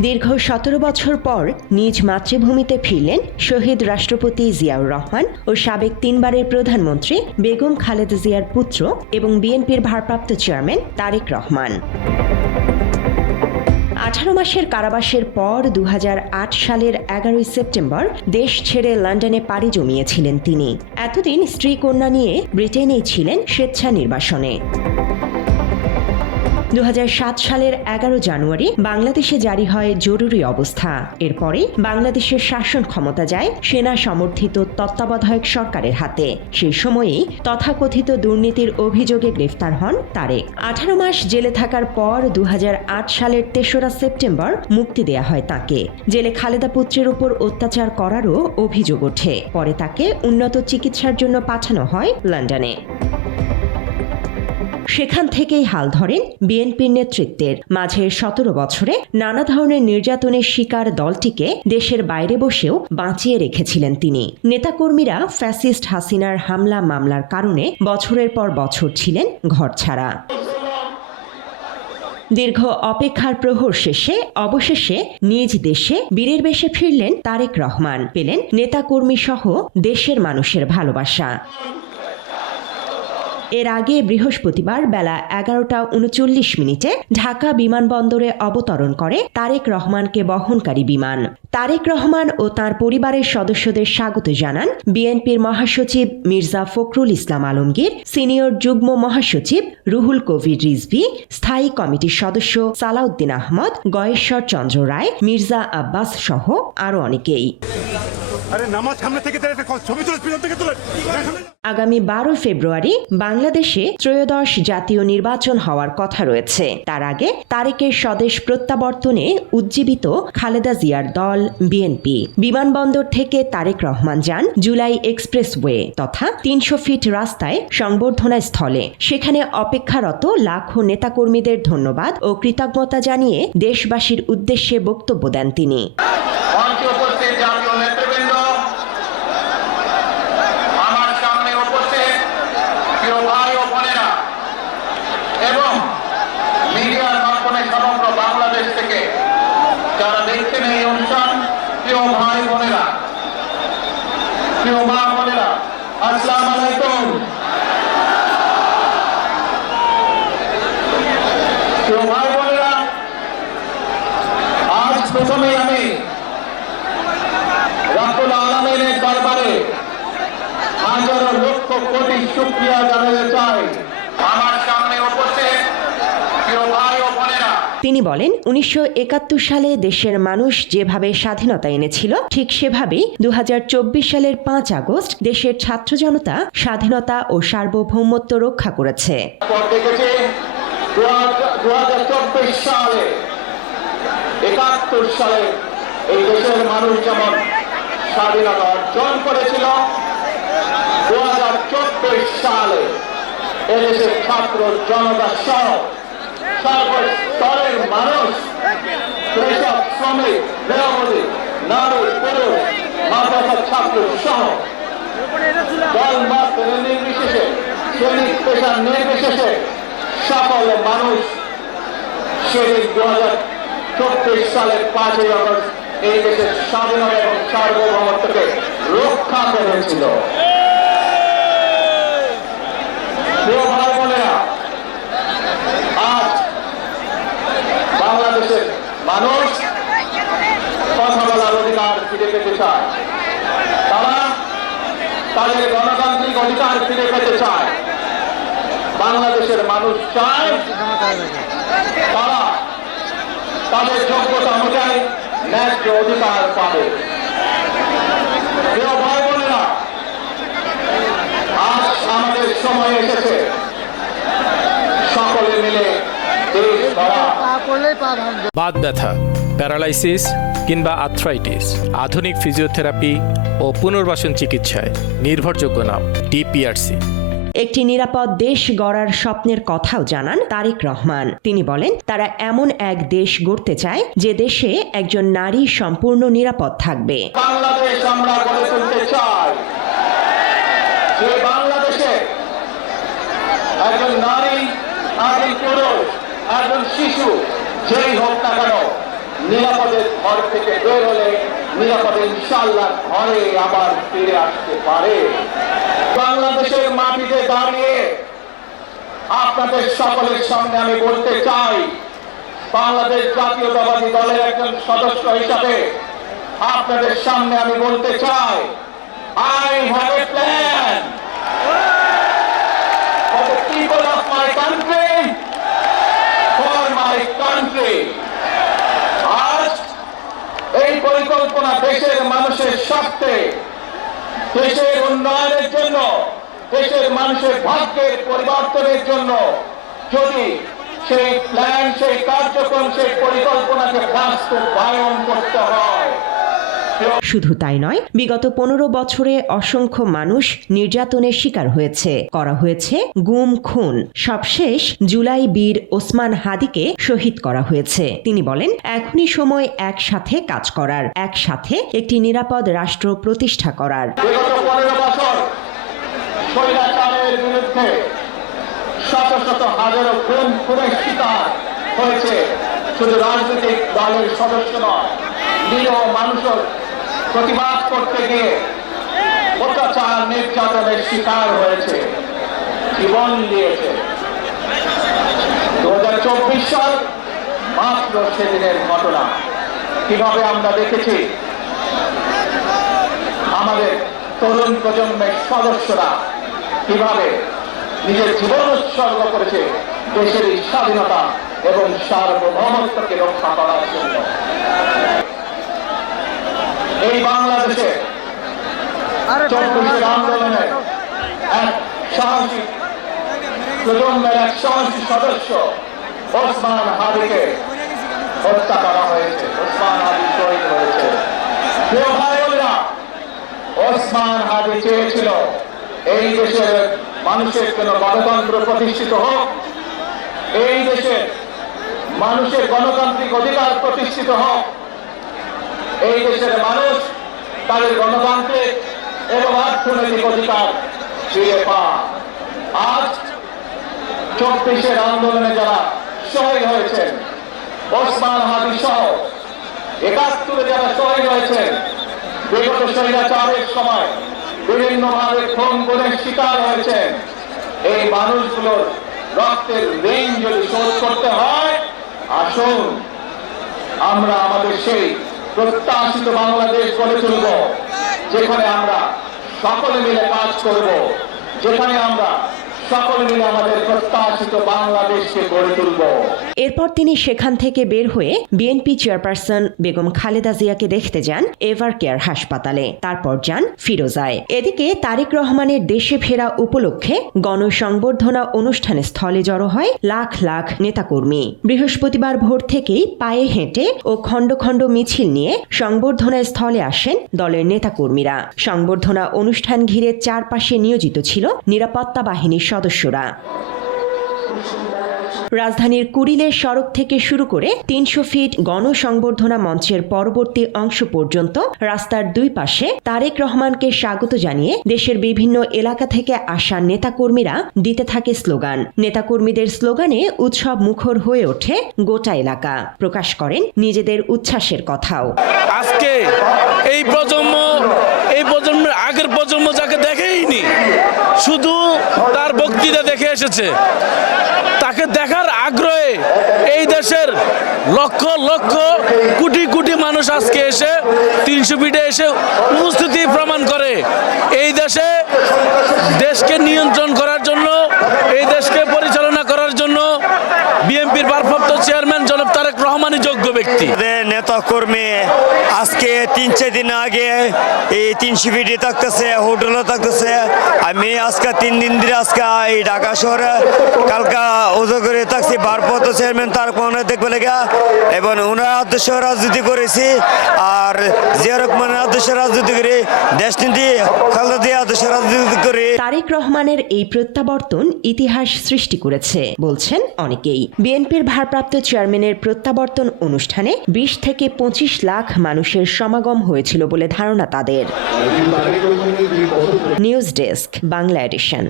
দীর্ঘ ১৭ বছর পর নিজ মাতৃভূমিতে ফিরলেন শহীদ রাষ্ট্রপতি জিয়াউর রহমান ও সাবেক ৩ বারের প্রধানমন্ত্রী বেগম খালেদা জিয়ার পুত্র এবং বিএনপির ভারপ্রাপ্ত চেয়ারম্যান তারেক রহমান। ১৮ মাসের কারাবাসের পর ২০০৮ সালের ১১ সেপ্টেম্বর দেশ ছেড়ে লন্ডনে পাড়ি জমিয়েছিলেন তিনি। এতদিন স্ত্রী কন্যা নিয়ে ব্রিটেনেই ছিলেন স্বেচ্ছা নির্বাসনে। ২০০৭ সালের ১১ জানুয়ারি বাংলাদেশে জারি হয় জরুরি অবস্থা। এরপরে বাংলাদেশের শাসন ক্ষমতা যায় সেনা সমর্থিত তত্ত্বাবধায়ক সরকারের হাতে। সেই সময়েই তথাকথিত দুর্নীতির অভিযোগে গ্রেফতার হন তারেক। ১৮ মাস জেলে থাকার পর ২০০৮ সালের ৩রা সেপ্টেম্বর মুক্তি দেয়া হয় তাকে। জেলে খালেদা পুত্রের উপর অত্যাচার করারও অভিযোগ ওঠে। পরে তাকে উন্নত চিকিৎসার জন্য পাঠানো হয় লন্ডনে। সেখান থেকেই হাল ধরেন বিএনপির নেতৃত্বের। মাঝে ১৭ বছরে নানা ধরনের নির্যাতনের শিকার দলটিকে দেশের বাইরে বসেও বাঁচিয়ে রেখেছিলেন তিনি। নেতাকর্মীরা ফ্যাসিস্ট হাসিনার হামলা মামলার কারণে বছরের পর বছর ছিলেন ঘরছাড়া। দীর্ঘ অপেক্ষার প্রহর শেষে অবশেষে নিজ দেশে বীরের বেশে ফিরলেন তারেক রহমান। পেলেন নেতাকর্মী সহ দেশের মানুষের ভালোবাসা। এর আগে বৃহস্পতিবার বেলা ১১টা ৩৯ ঢাকা বিমানবন্দরে অবতরণ করে তারেক রহমানকে বহনকারী বিমান। তারেক রহমান ও তার পরিবারের সদস্যদের স্বাগত জানান বিএনপির মহাসচিব মির্জা ফখরুল ইসলাম আলমগীর, সিনিয়র যুগ্ম মহাসচিব রুহুল কবির রিজভী, স্থায়ী কমিটির সদস্য সালাউদ্দিন আহমদ, গয়েশ্বর চন্দ্র রায়, মির্জা আব্বাস সহ আরও অনেকেই। আগামী ১২ ফেব্রুয়ারি বাংলাদেশে ত্রয়োদশ জাতীয় নির্বাচন হওয়ার কথা রয়েছে। তার আগে তারেকের স্বদেশ প্রত্যাবর্তনে উজ্জীবিত খালেদা জিয়ার দল বিএনপি। বিমানবন্দর থেকে তারেক রহমান যান জুলাই এক্সপ্রেসওয়ে তথা ৩০০ ফিট রাস্তায় সংবর্ধনা স্থলে। সেখানে অপেক্ষারত লাখো নেতাকর্মীদের ধন্যবাদ ও কৃতজ্ঞতা জানিয়ে দেশবাসীর উদ্দেশ্যে বক্তব্য দেন তিনি। যারা দেখছেন এই অনুষ্ঠান, প্রিয় ভাই বোনেরা, প্রিয় মা বোনেরা, আসসালামু আলাইকুম। প্রিয় ভাই বোনেরা, আজ প্রথমে আমি রব্বুল আলামিনের দরবারে হাজারো লক্ষ কোটি শুকরিয়া জানাতে চাই। আমার সামনে উপস্থিত প্রিয় ভাই ও বোনেরা, তিনি বলেন ১৯৭১ সালে দেশের মানুষ যেভাবে স্বাধীনতা এনেছিল ঠিক সেভাবেই ২০২৪ সালের ৫ আগস্ট দেশের ছাত্র জনতা স্বাধীনতা ও সার্বভৌমত্ব রক্ষা করেছে। ২০২৪ সালে ৭১ সালে এই দেশের মানুষ যেমন স্বাধীনতা অর্জন করেছিল, ২০২৪ সালে এদেশের ছাত্র জনতা সহ সর্বস্তরের মানুষ, কৃষক, শ্রমিক, গৃহবধূ, নারী, পুরুষ, মাদ্রাসার ছাত্র সহ দল মত নির্বিশেষে, শ্রেণী পেশা নির্বিশেষে সকল মানুষ সেদিন ২০২৪ সালের ৫ই আগস্ট এই দেশের স্বাধীনতা এবং সার্বভৌমত্বকে রক্ষা করেছিল। প্রিয় ভাই বোনেরা, আজ বাংলাদেশের মানুষ কথা বলার অধিকার ফিরে পেতে চায়। তারা তাদের গণতান্ত্রিক অধিকার ফিরে পেতে চায়। বাংলাদেশের মানুষ চায় তারা তাদের যোগ্যতা অনুযায়ী ন্যায্য অধিকার পাবে। প্রিয় ভাই বোনেরা, আজ আমাদের সময় এসেছে সকলে মিলে দেশ গড়া। বাত ব্যথা, প্যারালাইসিস কিংবা আর্থ্রাইটিস, আধুনিক ফিজিওথেরাপি ও পুনর্বাসন চিকিৎসায় নির্ভরযোগ্য নাম ডিপিআরসি। একটি নিরাপদ দেশ গড়ার স্বপ্নের কথাও জানান তারেক রহমান। তিনি বলেন তারা এমন এক দেশ গড়তে চায় যে দেশে একজন নারী সম্পূর্ণ নিরাপদ থাকবে। বাংলাদেশ আমরা গড়ে তুলতে চাই যে বাংলাদেশে একজন নারী, একজন পুরুষ, একজন শিশু যেই হোক না কেন নিরাপদে ঘর থেকে বের হলে নিরাপদে ইনশাআল্লাহ ঘরে আবার ফিরে আসতে পারে। বাংলাদেশের মাটিতে দাঁড়িয়ে আপনাদের সকলের সামনে আমি বলতে চাই, বাংলাদেশ জাতীয়তাবাদী দলের একজন সদস্য হিসাবে আপনাদের সামনে আমি বলতে চাই, I have a plan for the people of my country, for my country. আজ এই পরিকল্পনা দেশের মানুষের স্বার্থে, দেশের উন্নয়নের জন্য, দেশের মানুষের ভাগ্যের পরিবর্তনের জন্য যদি সেই প্ল্যান, সেই কার্যক্রম, সেই পরিকল্পনাকে বাস্তবায়ন করতে হয়। শুধু তাই নয়, বিগত 15 বছরে অসংখ্য মানুষ নির্যাতনের শিকার হয়েছে, করা হয়েছে গুম খুন। সবশেষ জুলাই বীর ওসমান হাদিকে শহীদ করা হয়েছে। তিনি বলেন, এখনই সময় একসাথে কাজ করার, একসাথে একটি নিরাপদ রাষ্ট্র প্রতিষ্ঠা করার। বিগত 15 বছর স্বৈরাচারের বিরুদ্ধে শত শত হাজারো খুনের শিকার হয়েছে শুধু রাজনৈতিক দলের সদস্য নয়, নিরীহ মানুষের প্রতিবাদ করতে গিয়ে অত্যাচার নির্যাতনের শিকার হয়েছে, জীবন দিয়েছে। 2024 সাল মাত্র সেদিনের ঘটনা। কিভাবে আমরা দেখেছি আমাদের তরুণ প্রজন্মের সদস্যরা কিভাবে নিজের জীবন উৎসর্গ করেছে দেশের স্বাধীনতা এবং সার্বভৌমত্বকে রক্ষা করার জন্য। এই বাংলাদেশে 24 আন্দোলনের এক সাহসী প্রজন্মের এক সাহসী সদস্য ওসমান হাদিকে হত্যা করা হয়েছে। ওসমান হাদি শহীদ হয়েছে। প্রিয় ভাই বোনেরা, ওসমান হাদি চেয়েছিল এই দেশের মানুষের জন্য গণতন্ত্র প্রতিষ্ঠিত হোক, এই দেশের মানুষের গণতান্ত্রিক অধিকার প্রতিষ্ঠিত হোক, এই দেশের মানুষ তাদের গণতান্ত্রিক এবং অর্থনৈতিক অধিকার ফিরে পায়। আজ 24 আন্দোলনে যারা শহীদ হয়েছেন, ওসমান হাদি সহ 71 যারা শহীদ হয়েছেন, বিগত স্বৈরাচারের সময় বিভিন্নভাবে খুন গুমের শিকার হয়েছেন, এই মানুষগুলোর রক্তের ঋণ যদি শোধ করতে হয়, আসুন আমরা আমাদের সেই প্রত্যাশিত বাংলাদেশ গড়ে তুলব, যেখানে আমরা সকলে মিলে কাজ করব, যেখানে আমরা সকলে মিলে আমাদের প্রত্যাশিত বাংলাদেশকে গড়ে তুলব। এরপর তিনি সেখান থেকে বের হয়ে বিএনপি চেয়ারপারসন বেগম খালেদা জিয়াকে দেখতে যান এভার কেয়ার হাসপাতালে, তারপর যান ফিরোজায়। এদিকে তারেক রহমানের দেশে ফেরা উপলক্ষে গণসংবর্ধনা অনুষ্ঠানে স্থলে জড়ো হয় লাখ লাখ নেতাকর্মী। বৃহস্পতিবার ভোর থেকেই পায়ে হেঁটে ও খণ্ড খণ্ড মিছিল নিয়ে সংবর্ধনা স্থলে আসেন দলের নেতাকর্মীরা। সংবর্ধনা অনুষ্ঠান ঘিরে চারপাশে নিয়োজিত ছিল নিরাপত্তা বাহিনীর সদস্যরা। রাজধানীর কুড়িলের সড়ক থেকে শুরু করে 300 ফিট গণসংবর্ধনা মঞ্চের পরবর্তী অংশ পর্যন্ত রাস্তার দুই পাশে তারেক রহমানকে স্বাগত জানিয়ে দেশের বিভিন্ন এলাকা থেকে আসা নেতাকর্মীরা দিতে থাকে স্লোগান। নেতাকর্মীদের স্লোগানে উৎসব মুখর হয়ে ওঠে গোটা এলাকা, প্রকাশ করেন নিজেদের উচ্ছ্বাসের কথাও। আজকে এই প্রজন্মের আগের প্রজন্ম যাকে দেখেইনি, শুধু তার বক্তৃতা দেখে এসেছে, তাকে দেখার আগ্রহে এই দেশের লক্ষ লক্ষ কোটি কোটি মানুষ আজকে এসে 300 ফিটে এসে উপস্থিতি প্রমাণ করে। এই দেশকে নিয়ন্ত্রণ করার জন্য, এই দেশকে পরিচালনা করার জন্য বিএনপির ভারপ্রাপ্ত চেয়ারম্যান জনাব তারেক রহমানই যোগ্য ব্যক্তি। নেতা কর্মী আজকে 3-4 দিন আগে এই 300 ফিটে থাকতেছে, হোটেলে থাকতেছে। আমি আজকে 3 দিন ধরে আজকে এই ঢাকা শহরে কালকা ওজো করে থাকছি ভারপ্রাপ্ত চেয়ারম্যান তারেক রহমানের দেখবে লেগা, এবং ওনার আদর্শ রাজনীতি করেছি। আর জিয়া রহমানের আদর্শ রাজনীতি করে, দেশ নীতি খালেদা জিয়া আদর্শ রাজনীতি করে। তারেক রহমানের এই প্রত্যাবর্তন ইতিহাস সৃষ্টি করেছে বলছেন অনেকেই। বিএনপির ভারপ্রাপ্ত চেয়ারম্যানের প্রত্যাবর্তন অনুষ্ঠানে 20 থেকে 25 লাখ মানুষের সমাগম হয়েছিল বলে ধারণা তাদের। News desk, Bangla addition.